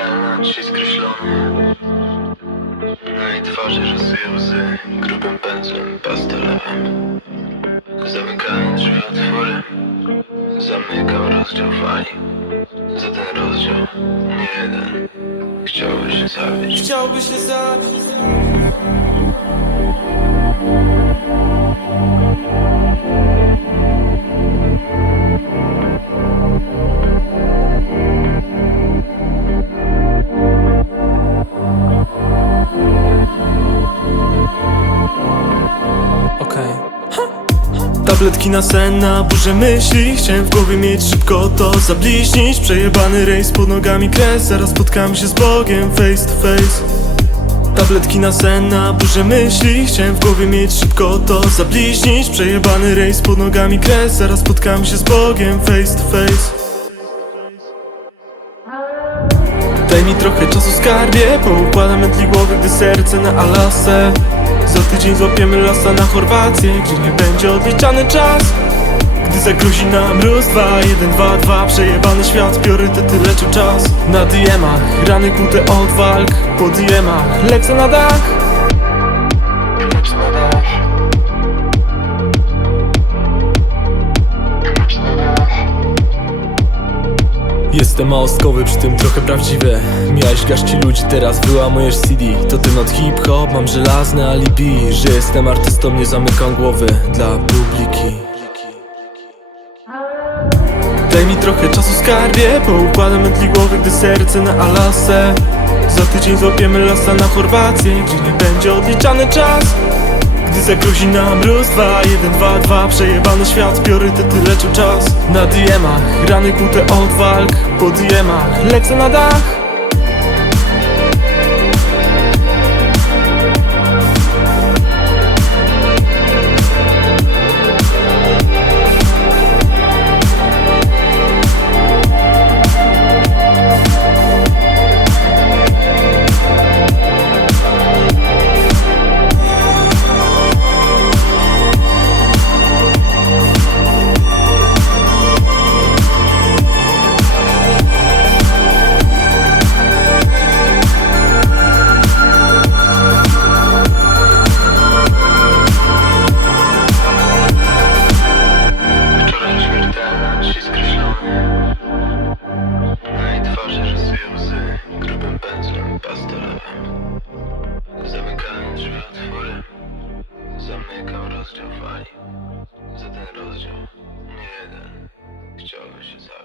Na dzisiaj skreślony. Na jej twarzy rysuję łzy Grubym pędzlem, pastelowym Zamykając drzwi otwory Zamykam rozdział fali. Za ten rozdział nie jeden Chciałby się zabić. Chciałby się zabić Tabletki na sen, na burzę myśli. Chciałem w głowie mieć szybko to zabliźnić. Przejebany rejs pod nogami kres. Zaraz spotkam się z Bogiem face to face. Tabletki na sen, na burzę myśli. Chciałem w głowie mieć szybko to zabliźnić. Przejebany rejs pod nogami kres. Zaraz spotkam się z Bogiem face to face. Daj mi trochę czasu skarbie. Poukładam mętli głowy, gdy serce na Alasę Za tydzień złapiemy lasa na Chorwację Gdzie nie będzie odliczany czas. Gdy zagrozi nam mróz 2, 1, 2, 2 Przejebany świat, priorytety leczą czas. Na diemach, rany kute od walk Po diemach, lecę na dach Jestem małostkowy, przy tym trochę prawdziwy. Miałeś garści ludzi, teraz wyłamujesz CD To ten od hip-hop, mam żelazne alibi Że jestem artystą, nie zamykam głowy Dla publiki. Daj mi trochę czasu skarbie Poukładam mętli głowy, gdy serce na Alasę. Za tydzień złapiemy lasa na Chorwację Gdzie nie będzie odliczany czas gdy zagrozi nam 2, 1, 2, 2 Przejebany świat, priorytety leczą czas. Na diemach, rany kute od walk Po diemach, lecę na dach pushes up.